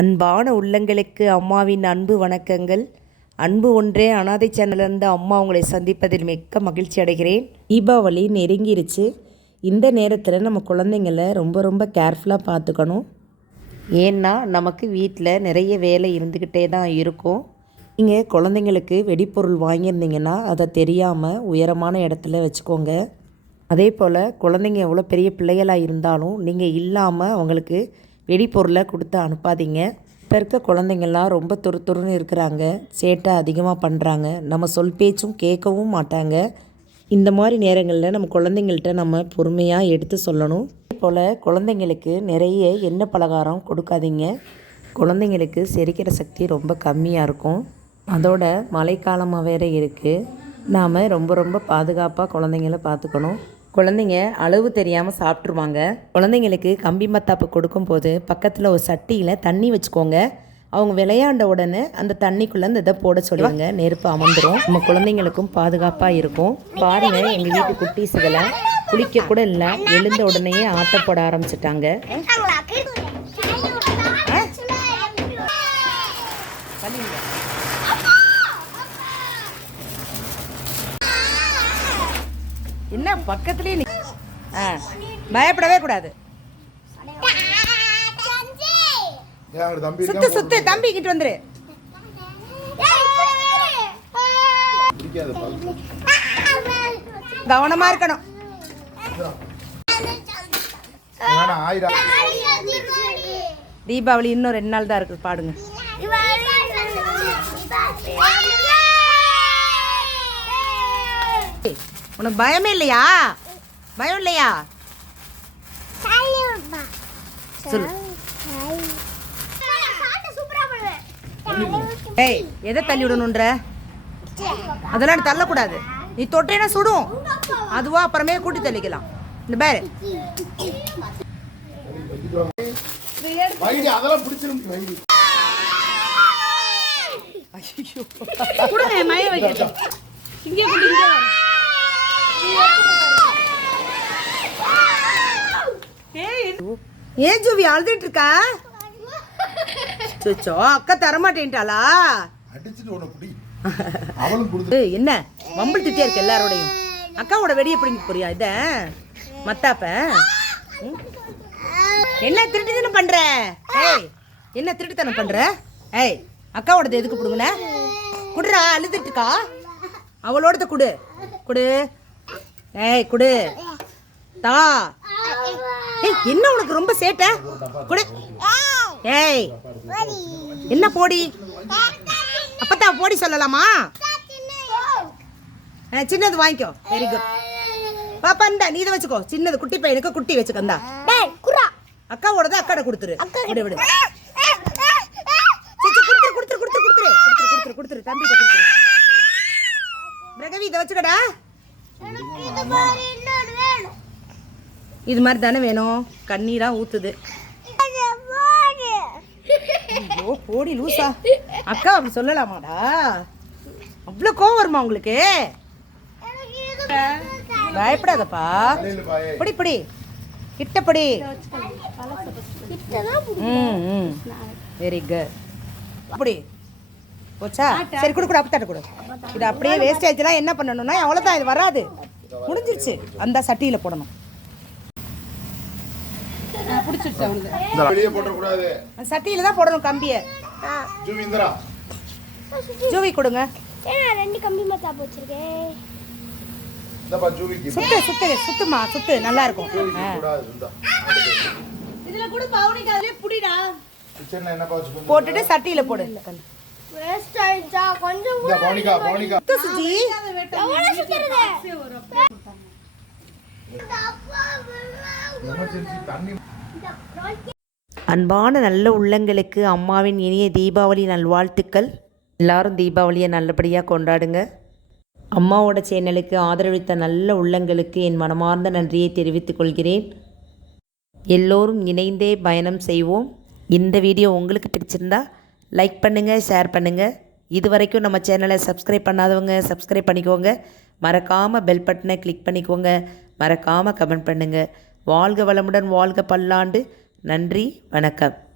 அன்பான உள்ளங்களுக்கு அம்மாவின் அன்பு வணக்கங்கள். அன்பு ஒன்றே அனாதை சேனலிருந்து அம்மா உங்களை சந்திப்பதில் மிக்க மகிழ்ச்சி அடைகிறேன். தீபாவளி நெருங்கிருச்சு. இந்த நேரத்தில் நம்ம குழந்தைங்கள ரொம்ப ரொம்ப கேர்ஃபுல்லாக பார்த்துக்கணும். ஏன்னா நமக்கு வீட்டில் நிறைய வேலை இருந்துக்கிட்டே தான் இருக்கும். நீங்கள் குழந்தைங்களுக்கு வெடிப்பொருள் வாங்கியிருந்தீங்கன்னா அதை தெரியாமல் உயரமான இடத்துல வச்சுக்கோங்க. அதே போல் குழந்தைங்க எவ்வளோ பெரிய பிள்ளைகளாக இருந்தாலும் நீங்கள் இல்லாமல் அவங்களுக்கு வெடிப்பொருளை கொடுத்து அனுப்பாதீங்க. இப்போ இருக்க குழந்தைங்கள்லாம் ரொம்ப துரு துருன்னு இருக்கிறாங்க. சேட்டை அதிகமாக பண்ணுறாங்க நம்ம சொல் பேச்சும் கேட்கவும் மாட்டாங்க. இந்த மாதிரி நேரங்களில் நம்ம குழந்தைங்கள்ட்ட நம்ம பொறுமையாக எடுத்து சொல்லணும். அதே போல் குழந்தைங்களுக்கு நிறைய எண்ணெய் பலகாரம் கொடுக்காதீங்க. குழந்தைங்களுக்கு செரிக்கிற சக்தி ரொம்ப கம்மியாக இருக்கும். அதோட மழைக்காலமாக வேற இருக்குது நாம் ரொம்ப ரொம்ப பாதுகாப்பாக குழந்தைங்கள பார்த்துக்கணும். குழந்தைங்க அளவு தெரியாமல் சாப்பிட்ருவாங்க குழந்தைங்களுக்கு கம்பி மத்தாப்பு கொடுக்கும்போது பக்கத்தில் ஒரு சட்டியில் தண்ணி வச்சுக்கோங்க. அவங்க விளையாண்ட உடனே அந்த தண்ணிக்குள்ளே அந்த இதை போட சொல்லுவாங்க நெருப்பு அமர்ந்துடும் நம்ம குழந்தைங்களுக்கும் பாதுகாப்பாக இருக்கும். பாருங்க எங்கள் வீட்டு குட்டீஸுகளை குளிக்க கூட இல்லை. எழுந்த உடனேயே ஆட்டம் போட ஆரம்பிச்சிட்டாங்க என்ன பக்கத்துலேயே நீ ஆ பயப்படவே கூடாது. சுத்து சுத்து தம்பி கிட்ட வந்துரு. கவனமா இருக்கணும். தீபாவளி இன்னும் ரெண்டு நாள் தான் இருக்கு பாடுங்க ஏய், உனக்கு பயமே இல்லையா? பயம் இல்லையா? சொல்லு. ஏய் எதை தள்ளி விடணுன்ற? அதெல்லாம் நீ தள்ளக்கூடாது. நீ தொட்டேன்னா சுடும்? அதுவா அப்புறமே கூட்டி தள்ளிக்கலாம். இந்த பேரு. வைடி ஏன் ஜூவி அழுதுட்டு இருக்கா சொச்சோ அக்கா தரமாட்டேன்ட்டாளா? என்ன? வம்பிள் திட்டியா இருக்கு எல்லாரோடையும்? அக்காவோட வெடியை பிடிங்க போறியா இத? மத்தாப்ப? என்ன திருட்டுத்தனம் பண்ற? ஏய் என்ன திருட்டுத்தனம் பண்ற? ஏய் அக்காவோடது எதுக்கு பிடுங்கன? குடுறா அழுதுட்டு இருக்கா அவளோடத குடு. குடு. ஏய் குடு. தா. ஏய் என்ன உனக்கு ரொம்ப சேட்டை? குடு. ஏய் என்ன போடி? அப்பதான் போடி சொல்லலாமா? சின்னது வாங்கிக்கோ. வெரி குட் பாப்பா இந்தா நீ இதை வச்சுக்கோ. சின்னது குட்டி பையனுக்கு குட்டி வச்சுக்கோ இந்தா. அக்காவோடது அக்காட கொடுத்துரு. விடு விடு. கொடுத்துரு. கொடுத்துரு கொடுத்துரு கொடுத்துரு கொடுத்துரு. கொடுத்துரு தம்பிகிட்ட கொடுத்துரு. பிரகவி இதை வச்சுக்கடா. இது மாதிரி தானே வேணும்? கண்ணீரா ஊத்துது. ஐயோ போடி லூசா. அக்கா அப்படி சொல்லலாமாடா? அவ்வளோ கோவம் வருமா உங்களுக்கு? பயப்படாதப்பா. படி படி. கிட்டப்படி ம் ம். வெரி குட் அப்படி. போச்சா? சரி கொடு கொடு அப்பத்தாட்ட கொடு. இது அப்படியே வேஸ்ட் ஆயிடுச்சுன்னா என்ன பண்ணணும்னா அவ்வளோதான் இது வராது. முடிஞ்சிருச்சு. அந்த சட்டியில் போடணும். பிடிச்சிருச்சு அவனுக்கு. வெளியே சட்டியில் தான் போடணும் கம்பியை. ஜூவி இந்திரா ஜூவி கொடுங்க. ரெண்டு கம்பி மத்தா போச்சிருக்கேன் சுத்து சுத்து சுத்துமா சுத்து நல்லா இருக்கும். ஜூவிக்கு கூடாது இந்தா. இதுல கூட பவுனிக்கு அதுலயே புடிடா. கிச்சன்ல என்னப்பா வச்சுக்கோங்க? போட்டுட்டு சட்டியில் போடு. வேஸ்ட் ஆயிடுச்சா? கொஞ்சம் இந்த பவுனிகா பவுனிகா சுத்து சுஜி. எவ்வளவு சுத்துறது? எமர்ஜென்சி தண்ணி அன்பான நல்ல உள்ளங்களுக்கு அம்மாவின் இனிய தீபாவளி நல்வாழ்த்துக்கள். எல்லாரும் தீபாவளியை நல்லபடியாக கொண்டாடுங்க. அம்மாவோட சேனலுக்கு ஆதரவளித்த நல்ல உள்ளங்களுக்கு என் மனமார்ந்த நன்றியை தெரிவித்துக் கொள்கிறேன். எல்லோரும் இணைந்தே பயணம் செய்வோம். இந்த வீடியோ உங்களுக்கு பிடிச்சிருந்தா லைக் பண்ணுங்கள் ஷேர் பண்ணுங்கள் இது வரைக்கும் நம்ம சேனலை சப்ஸ்கிரைப் பண்ணாதவங்க சப்ஸ்கிரைப் பண்ணிக்கோங்க. மறக்காமல் பெல் பட்டனை கிளிக் பண்ணிக்கோங்க. மறக்காமல் கமெண்ட் பண்ணுங்கள் வாழ்க வளமுடன் வாழ்க பல்லாண்டு. நன்றி வணக்கம்.